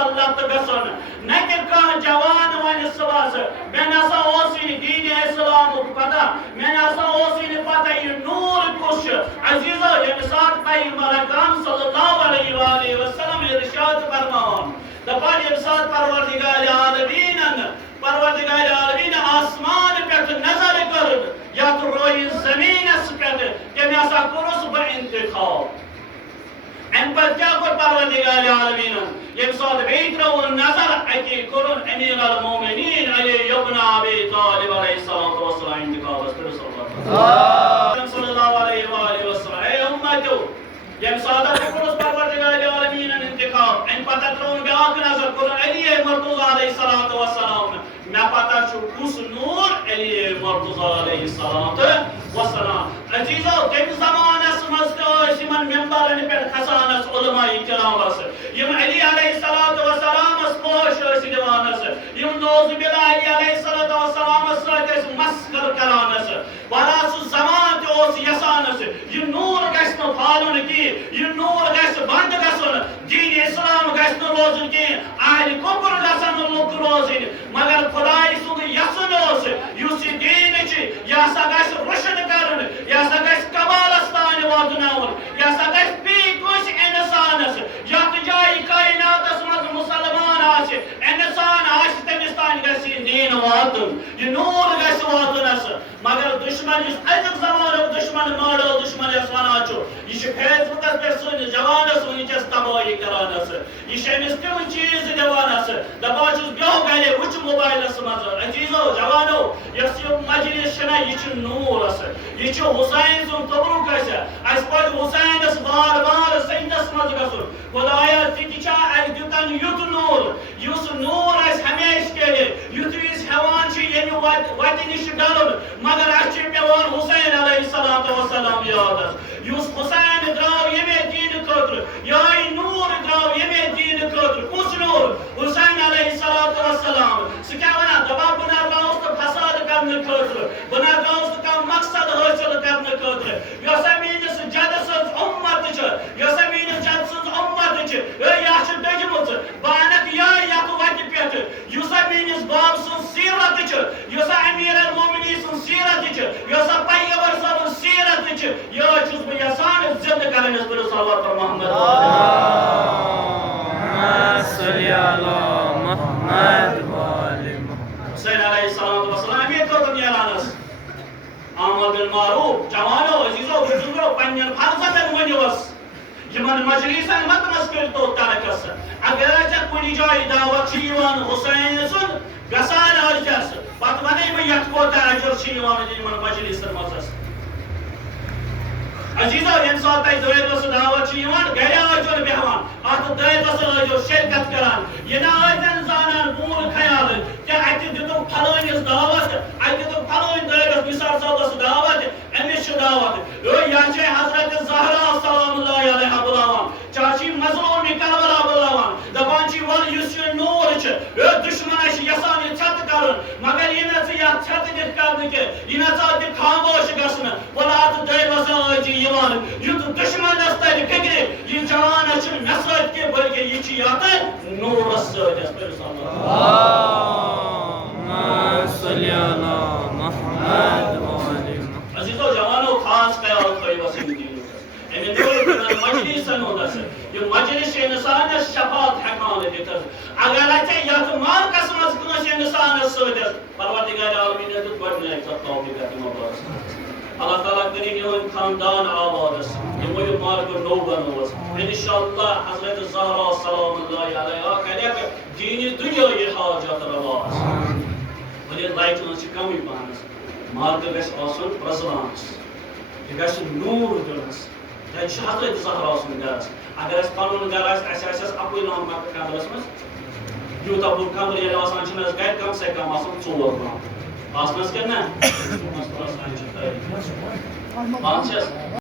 مسلط گژھُن نہ کہ کانٛہہ جوان وَنہِ صُبحس مےٚ نسا اوسُے نہٕ دیٖنِ اِسلامُک پتہ مےٚ نسا اوسُے نہٕ پتہ یہِ نوٗر کُس چھُ عزیٖزو ییٚمہِ ساتہٕ پیغمبر اکرم صلی اللہ علیہ وآلہ وسلم ارشاد فرماوان دپان ییٚمہِ ساتہٕ پروردگار عالمین آسمان پٮ۪ٹھ نظر کٔر یتھ رویہِ زٔمیٖنس پٮ۪ٹھ تٔمۍ ہسا کوٚرُس بہٕ انتخاب امہِ پتہٕ کیٛاہ کوٚر پروردگار عالمیٖنن ییٚمہِ ساتہٕ بیٚیہِ ترٛٲوُن نظر اتی کوٚرُن امیر المومنین علی ابن ابی طالب علیہ الصلوۃ والسلام انتخابس پٮ۪ٹھ صلی اللہ علیہ وآلہ وسلم اے اُمتیو ییٚمہِ ساتہٕ کوٚرُس پروردگار عالمیٖنن انتخاب امہِ پتہٕ ترٛٲوُن بیٛاکھ نظر کوٚرُن علی مرتضیٰ علیہ الصلوۃ والسلام مےٚ پتہ چھُ کُس نوٗر علی مرتضیٰ علیہ الصلوۃ والسلام عزیٖزو تمہِ زمانس منٛز تہِ ٲسۍ یِمن ممبرن پٮ۪ٹھ کھسان علماء کرامس یِم علی علیہ الصلوۃ والسلامس پوش ٲسۍ دِوان یِم نعوذ باللہ علی علیہ الصلوۃ والسلامس سۭتۍ ٲسۍ مسخر کران بہرحال سُہ زمان تہِ اوس یژھان یہِ نوٗر گژھِ نہٕ پھالُن کینٛہہ یہِ نوٗر گژھِ بنٛد گژھُن دیٖنِ اِسلام گژھِ نہٕ روزُن کینٛہہ اہلِ کُفر گژھن نہٕ لُکھ روزٕنۍ مگر خۄداے سُنٛد یژھُن اوس یُس یہِ دیٖن چھُ یہِ ہسا گژھِ روشن کرُن یہِ ہسا گژھِ کمالس تانۍ واتناوُن یہِ ہسا گژھِ بیٚیہِ کٲنٛسہِ انسانس یتھ جایہِ کائناتس منٛز مُسلمان آسہِ انسان آسہِ تٔمِس تانۍ گژھِ یہِ دیٖن واتُن یہِ نوٗر گژھِ واتُن مگر دشمن یُس أزیُک زمانُک دشمن ماڈل دشمن یۄس ونان چھُ یہِ چھُ فیس بُکس پٮ۪ٹھ سٲنِس جوانس وٕنکیٚس تبٲہی کران یہِ چھُ أمِس تِم چیٖز دِوان دپان چھُس بیٚہو گرِ وٕچھ موبایلس منٛز عزیٖزو جوانو یۄس یہِ مجلس چھِ نہ یہِ چھُ نوٗر یہِ چھُ حُسین سُنٛد تبرُک اَسہِ پزِ حُسینس بار بار سجدس منٛز گژھُن خۄدایا ژٕ تہِ چھا اَسہِ دیُتن یُتھ نوٗر یُس نوٗر اَسہِ ہمیشہِ کَرِ یُتھُے أسۍ ہٮ۪وان چھِ ییٚمہِ وتہِ نِش ڈلُن مگر اَسہِ چھُ پیٚوان حُسین علیہ الصلوۃ والسلام یاد یُس حُسین درٛاو ییٚمے دیٖنہٕ خٲطرٕ یِہوٚے نوٗر درٛاو ییٚمے دیٖنہٕ خٲطرٕ کُس نوٗر حُسین علیہ الصلوۃ والسلام سُہ کیٛاہ وَنان دپان بہٕ نہ درٛاوُس نہٕ فساد کرنہٕ خٲطرٕ بہٕ نہ درٛاوُس نہٕ کانٛہہ مقصد حٲصِل کرنہٕ خٲطرٕ یۄس میٛٲنِس جدٕ سٕنٛز اُمت چھِ یۄس میٛٲنِس جدٕ سٕنٛز اُمت چھِ یہِ چھِ دٔجمٕژ بہٕ اَنکھ یِہوٚے یتھ وتہِ پٮ۪ٹھ یُس میٛٲنِس باب سٕنٛز سیٖرت چھِ یۄس امیر المومنین سٕنٛز سیٖرت چھِ یۄس پیغمبر صٲبٕنۍ سیٖرت چھِ یِہوٚے چھُس بہٕ یژھان زِندٕ کرٕنۍ صلوات پر محمد حُسین علیہ الصلوۃ والسلام امی خٲطرٕ نیران امر بالمعروف جوانو عزیٖزو بزرگو پننٮ۪ن فرزندن ؤنِو یِمن مجلسن متنس کٔرتو ترکس اگر ژےٚ کُنہِ جایہِ دعوت چھِ یِوان حُسین سُنٛد گژھان ٲسۍزٮ۪س پتہٕ ونے بہٕ یتھ کوتاہ اجر چھِ یِوان یِمن مجلسن منٛز عزیٖزو ییٚمہِ ساتہٕ تۄہہِ دٲرِلس دعوت چھِ یِوان گرِ ٲسۍزیو نہٕ بیٚہوان اتھ دٲرِلس ٲسۍزیو شرکت کران یہِ نہ ٲسۍزٮ۪ن زانان بوٗل خیال کہِ اَتہِ دِتُکھ فلٲنِس دعوت اَتہِ دِتُکھ فلٲنۍ دٲرِس نثار صٲبس دعوت أمِس چھِ دعوت یتھ چھِ حضرت زہرا سلام اللہ علیہا بُلاوان چاچی مظلوٗمہِ کربلا بُلاوان دپان چھِ وَلہٕ یُس یہِ نوٗر چھُ دُشمنس چھِ یژھان یہِ ژھٮ۪تہٕ کرُن مگر یہِ نہ ژٕ یتھ ژھٮ۪تہٕ دِتھ کرنہٕ کینٛہہ یہِ نہ ژٕ اتہِ خاموش گژھنہٕ وَلہٕ اتھ دٲرِس ٲسۍ یِوان یُتھ دُشمنس ترِ فِکرِ یہِ جوان چھُنہٕ مےٚ سۭتۍ کینٛہہ بٔلکہِ یہِ چھُ یتھ نوٗرس سۭتۍ عزیٖزو جوانو خاص خیال تھٲیِو امہِ نوٗرٕ مجلسن ہُنٛد یہِ مجلس چھِ اِنسانس شفاعت ہٮ۪کان دِتھ اگر ژےٚ یتھ مارکس منٛز کٲنٛسہِ اِنسانس سۭتۍ پروردگار عالمیٖنن دیُت گۄڈنِچ توفیٖق اللہ تعالیٰ کٔرِنۍ یِہُنٛد خاندان آباد یِمو یہِ مارکہٕ نوٚو بنووس انشاءاللہ حضرت زہرا سلام اللہ علیہا کرٮ۪کھ دیٖنہِ دُنیٲیی حاجت روا وۄنۍ لایٹہِ منٛز چھِ کمٕے پہنس مارکہٕ گژھِ آسُن پرٛزلانس یہِ گژھِ نوٗر دِنس یہِ چھُ حضرت زہرا سُنٛد گرس اگر اَسہِ پنُن گرٕ آسہِ اَسہِ آسٮ۪س اَکُے لمبہٕ کمرس منٛز یوٗتاہ بوٚڑ کمرٕ ییٚلہِ آسان چھُنہٕ اَسہِ گرِ کم سے کم آسان 4 لمبہٕ آسنس کِنہٕ نہ